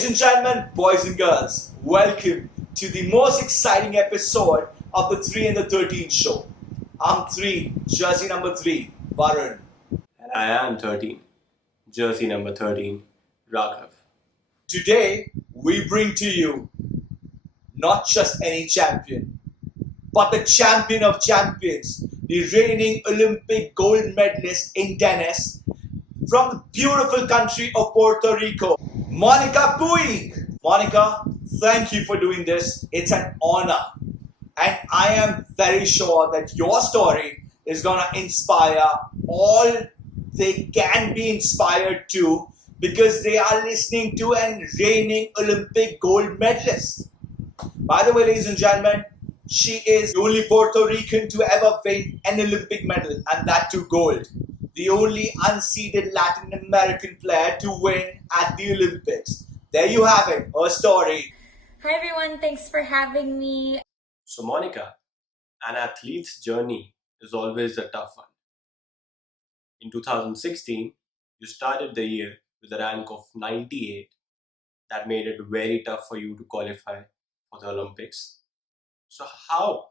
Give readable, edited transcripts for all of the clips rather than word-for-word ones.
Ladies and gentlemen, boys and girls, welcome to the most exciting episode of the 3 and the 13 show. I'm 3, jersey number 3, Varun. And I am 13, jersey number 13, Raghav. Today, we bring to you not just any champion, but the champion of champions, the reigning Olympic gold medalist in tennis from the beautiful country of Puerto Rico, Monica Puig. Monica, thank you for doing this. It's an honor. And I am very sure that your story is going to inspire all they can be inspired to, because they are listening to an reigning Olympic gold medalist. By the way, ladies and gentlemen, she is the only Puerto Rican to ever win an Olympic medal, and that too gold. The only unseeded Latin American player to win at the Olympics. There you have it, her story. Hi everyone, thanks for having me. So, Monica, an athlete's journey is always a tough one. In 2016, you started the year with a rank of 98. That made it very tough for you to qualify for the Olympics. So, how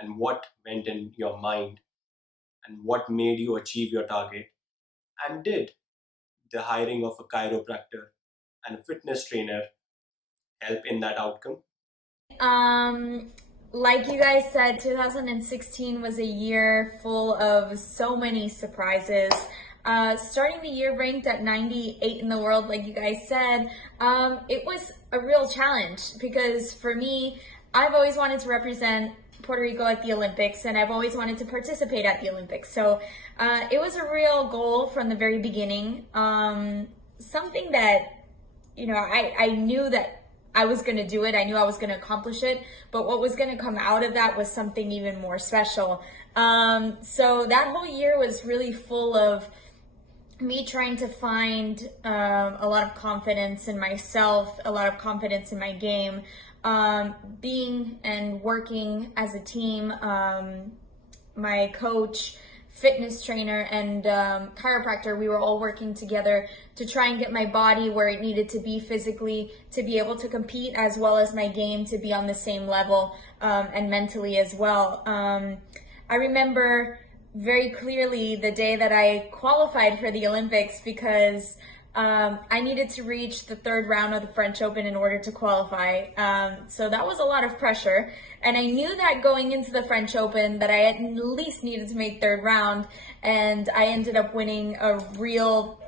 and what went in your mind, and what made you achieve your target? And did the hiring of a chiropractor and a fitness trainer help in that outcome? Like you guys said, 2016 was a year full of so many surprises. Starting the year ranked at 98 in the world, like you guys said, it was a real challenge because for me, I've always wanted to represent Puerto Rico at the Olympics, and I've always wanted to participate at the Olympics. So it was a real goal from the very beginning. Something that, I knew that I was going to do it. I knew I was going to accomplish it. But what was going to come out of that was something even more special. So that whole year was really full of me trying to find a lot of confidence in myself, a lot of confidence in my game. Being and working as a team, my coach, fitness trainer, and chiropractor, we were all working together to try and get my body where it needed to be physically, to be able to compete, as well as my game to be on the same level, and mentally as well. I remember very clearly the day that I qualified for the Olympics because I needed to reach the third round of the French Open in order to qualify. So that was a lot of pressure. And I knew that going into the French Open that I at least needed to make third round. And I ended up winning a real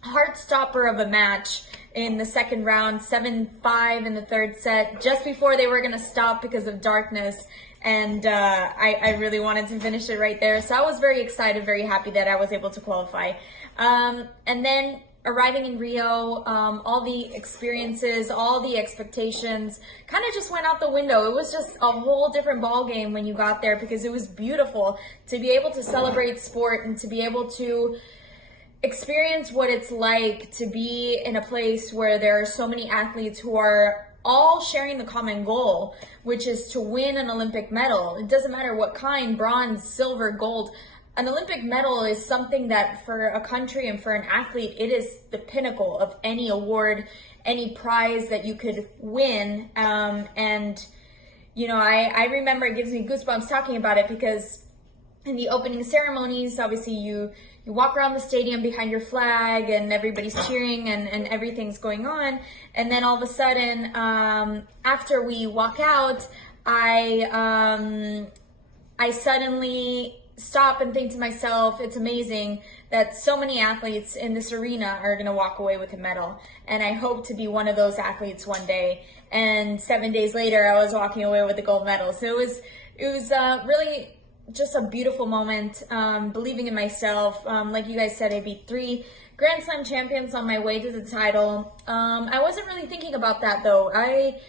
heart stopper of a match in the second round, 7-5 in the third set, just before they were going to stop because of darkness. And I really wanted to finish it right there. So I was very excited, very happy that I was able to qualify. And then arriving in Rio, all the experiences, all the expectations kind of just went out the window. It was just a whole different ball game when you got there, because it was beautiful to be able to celebrate sport and to be able to experience what it's like to be in a place where there are so many athletes who are all sharing the common goal, which is to win an Olympic medal. It doesn't matter what kind, bronze, silver, gold. An Olympic medal is something that for a country and for an athlete, it is the pinnacle of any award, any prize that you could win. I remember, it gives me goosebumps talking about it, because in the opening ceremonies, obviously you walk around the stadium behind your flag and everybody's cheering and everything's going on. And then all of a sudden, after we walk out, I suddenly stop and think to myself, it's amazing that so many athletes in this arena are going to walk away with a medal. And I hope to be one of those athletes one day. And 7 days later, I was walking away with a gold medal. So it was really just a beautiful moment, believing in myself. Like you guys said, I beat 3 Grand Slam champions on my way to the title. I wasn't really thinking about that though. I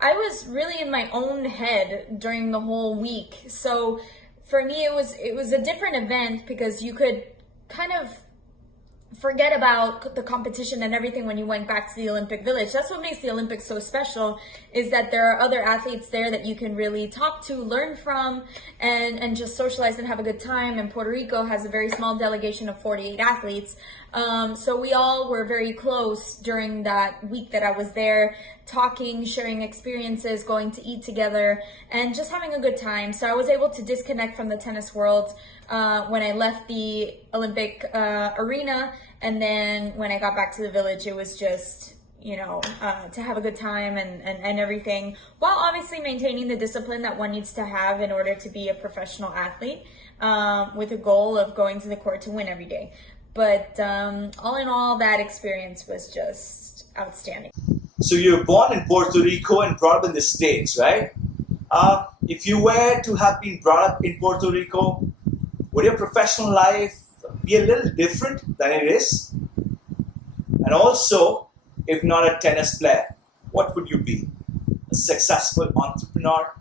was really in my own head during the whole week. So for me, it was a different event, because you could kind of forget about the competition and everything when you went back to the Olympic Village. That's what makes the Olympics so special, is that there are other athletes there that you can really talk to, learn from, and just socialize and have a good time. And Puerto Rico has a very small delegation of 48 athletes. So we all were very close during that week that I was there, talking, sharing experiences, going to eat together, and just having a good time. So I was able to disconnect from the tennis world when I left the Olympic arena. And then when I got back to the village, it was just, to have a good time and everything, while obviously maintaining the discipline that one needs to have in order to be a professional athlete, with a goal of going to the court to win every day. But all in all, that experience was just outstanding. So you were born in Puerto Rico and brought up in the States, right? If you were to have been brought up in Puerto Rico, would your professional life be a little different than it is? And also, if not a tennis player, what would you be? A successful entrepreneur?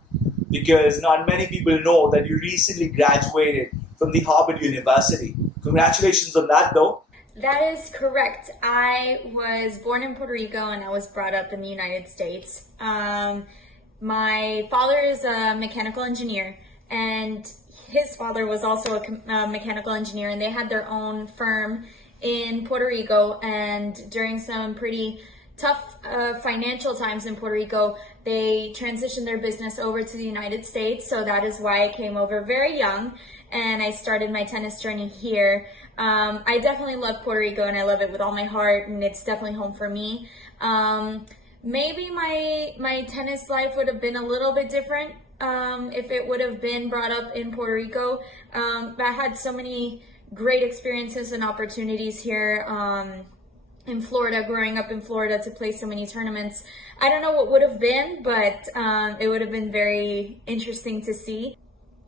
Because not many people know that you recently graduated from the Harvard University. Congratulations on that, though. That is correct. I was born in Puerto Rico and I was brought up in the United States. My father is a mechanical engineer, and his father was also a mechanical engineer, and they had their own firm in Puerto Rico. And during some pretty tough financial times in Puerto Rico, they transitioned their business over to the United States. So that is why I came over very young, and I started my tennis journey here. I definitely love Puerto Rico, and I love it with all my heart, and it's definitely home for me. Maybe my tennis life would have been a little bit different if it would have been brought up in Puerto Rico. I had so many great experiences and opportunities here in Florida, growing up in Florida, to play so many tournaments. I don't know what would have been, but it would have been very interesting to see.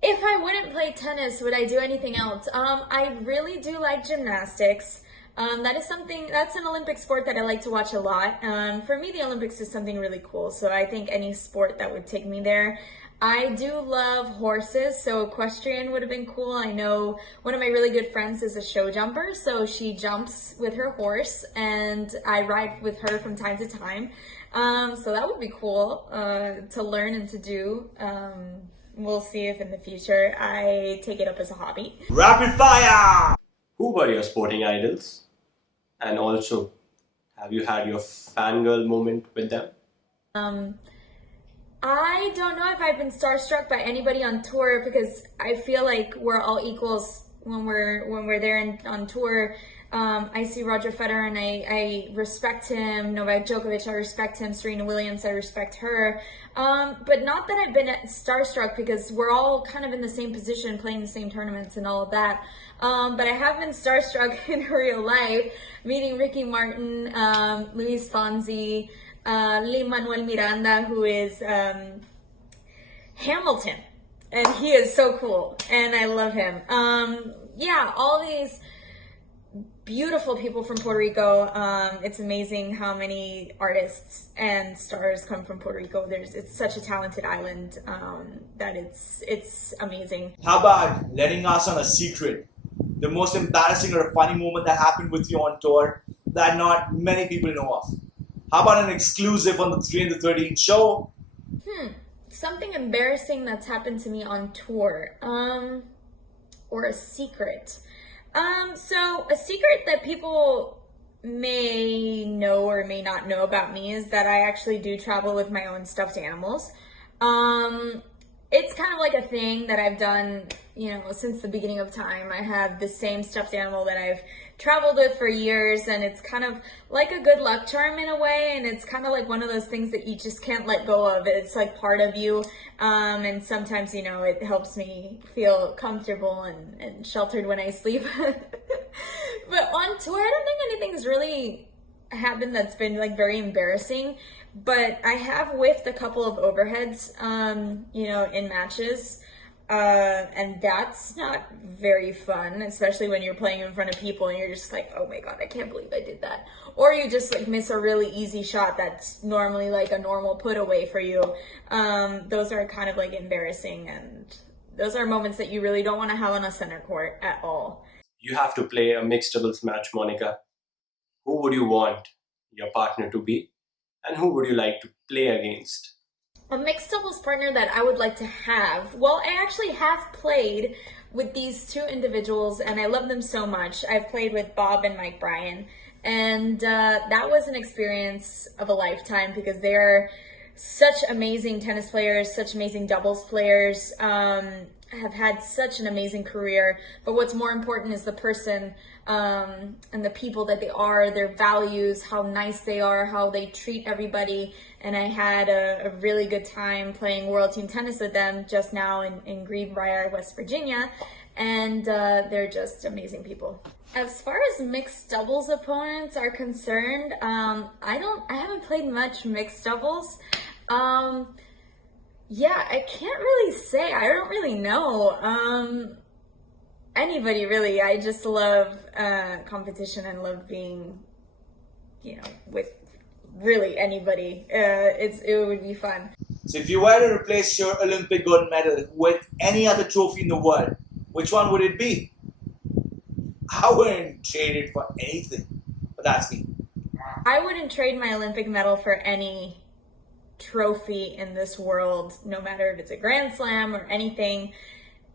If I wouldn't play tennis, would I do anything else? I really do like gymnastics. That's an Olympic sport that I like to watch a lot. For me, the Olympics is something really cool. So I think any sport that would take me there. I do love horses, so equestrian would have been cool. I know one of my really good friends is a show jumper, so she jumps with her horse, and I ride with her from time to time. So that would be cool to learn and to do. We'll see if in the future I take it up as a hobby. Rapid fire! Who were your sporting idols? And also, have you had your fangirl moment with them? I don't know if I've been starstruck by anybody on tour, because I feel like we're all equals when we're there on tour. I see Roger Federer and I respect him. Novak Djokovic, I respect him. Serena Williams, I respect her. But not that I've been starstruck, because we're all kind of in the same position, playing the same tournaments and all of that. But I have been starstruck in real life, meeting Ricky Martin, Luis Fonsi, Lin-Manuel Miranda, who is Hamilton, and he is so cool, and I love him. All these beautiful people from Puerto Rico. It's amazing how many artists and stars come from Puerto Rico. It's such a talented island that it's amazing. How about letting us on a secret? The most embarrassing or funny moment that happened with you on tour that not many people know of. How about an exclusive on the 3 and the 13 show? Something embarrassing that's happened to me on tour, or a secret. So a secret that people may know or may not know about me is that I actually do travel with my own stuffed animals. It's kind of like a thing that I've done, since the beginning of time. I have the same stuffed animal that I've traveled with for years, and it's kind of like a good luck charm in a way, and it's kind of like one of those things that you just can't let go of. It's like part of you, and sometimes, it helps me feel comfortable and sheltered when I sleep. But on tour, I don't think anything's really happened that's been like very embarrassing, but I have whiffed a couple of overheads, in matches. And that's not very fun, especially when you're playing in front of people and you're just like, oh my God, I can't believe I did that. Or you just like miss a really easy shot that's normally like a normal put away for you. Those are kind of like embarrassing, and those are moments that you really don't want to have on a center court at all. You you have to play a mixed doubles match, Monica, who would you want your partner to be? And who would you like to play against? A mixed doubles partner that I would like to have. Well, I actually have played with these two individuals and I love them so much. I've played with Bob and Mike Bryan, and that was an experience of a lifetime because they're such amazing tennis players, such amazing doubles players, have had such an amazing career. But what's more important is the person and the people that they are, their values, how nice they are, how they treat everybody. And I had a really good time playing World Team Tennis with them just now in Greenbrier, West Virginia. And they're just amazing people. As far as mixed doubles opponents are concerned, I haven't played much mixed doubles. Yeah, I can't really say. I don't really know. Anybody really. I just love competition and love being, with really anybody. It would be fun. So if you were to replace your Olympic gold medal with any other trophy in the world, which one would it be? I wouldn't trade it for anything, but that's me. I wouldn't trade my Olympic medal for any trophy in this world, no matter if it's a Grand Slam or anything.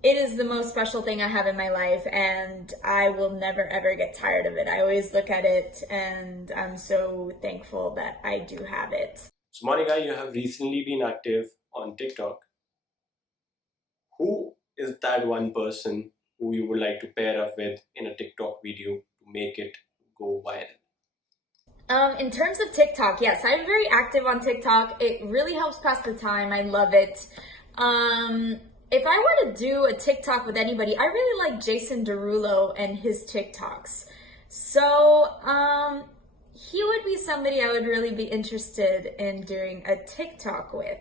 It is the most special thing I have in my life, and I will never ever get tired of it. I always look at it and I'm so thankful that I do have it. So Monica, you have recently been active on TikTok. Who is that one person who you would like to pair up with in a TikTok video to make it go viral? In terms of TikTok, yes, I'm very active on TikTok. It really helps pass the time. I love it. If I were to do a TikTok with anybody, I really like Jason Derulo and his TikToks. So, he would be somebody I would really be interested in doing a TikTok with.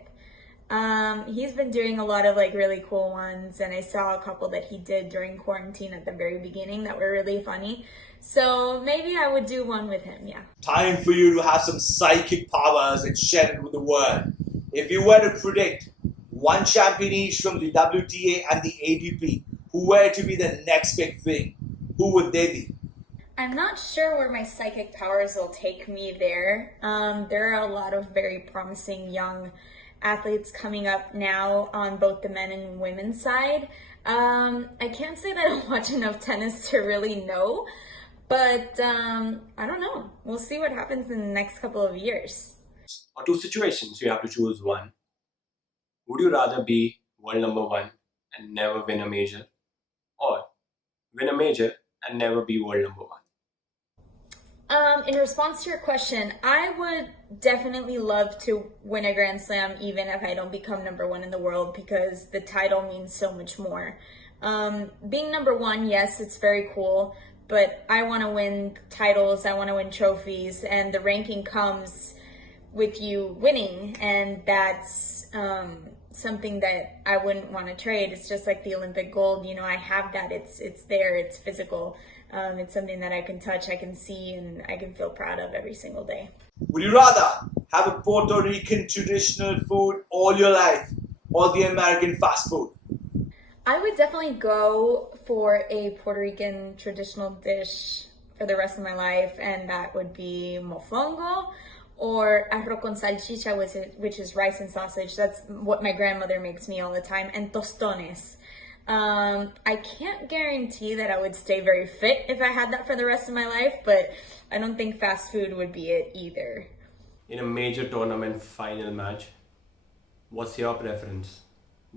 He's been doing a lot of really cool ones, and I saw a couple that he did during quarantine at the very beginning that were really funny. So maybe I would do one with him, yeah. Time for you to have some psychic powers and share it with the world. If you were to predict one champion each from the WTA and the ADP who were to be the next big thing, who would they be? I'm not sure where my psychic powers will take me there. There are a lot of very promising young athletes coming up now on both the men and women's side. I can't say that I don't watch enough tennis to really know, but I don't know. We'll see what happens in the next couple of years. Or two situations, you have to choose one. Would you rather be world number one and never win a major, or win a major and never be world number one? In response to your question, I would definitely love to win a Grand Slam even if I don't become number one in the world, because the title means so much more. Being number one, yes, it's very cool, but I want to win titles, I want to win trophies, and the ranking comes with you winning, and that's something that I wouldn't want to trade. It's just like the Olympic gold, I have that, it's there, it's physical. It's something that I can touch, I can see, and I can feel proud of every single day. Would you rather have a Puerto Rican traditional food all your life or the American fast food? I would definitely go for a Puerto Rican traditional dish for the rest of my life, and that would be mofongo or arroz con salchicha, which is rice and sausage. That's what my grandmother makes me all the time, and tostones. I can't guarantee that I would stay very fit if I had that for the rest of my life, but I don't think fast food would be it either. In a major tournament final match, what's your preference?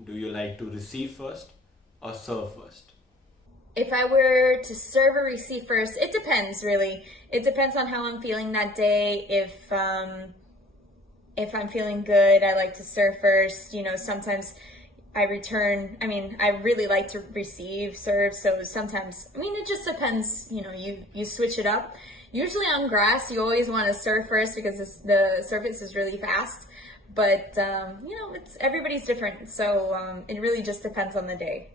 Do you like to receive first or serve first? If I were to serve or receive first, it depends really. It depends on how I'm feeling that day. If I'm feeling good, I like to serve first. Sometimes I really like to receive serve, so sometimes, it just depends, you switch it up. Usually on grass, you always want to serve first because the surface is really fast, but, everybody's different, so it really just depends on the day.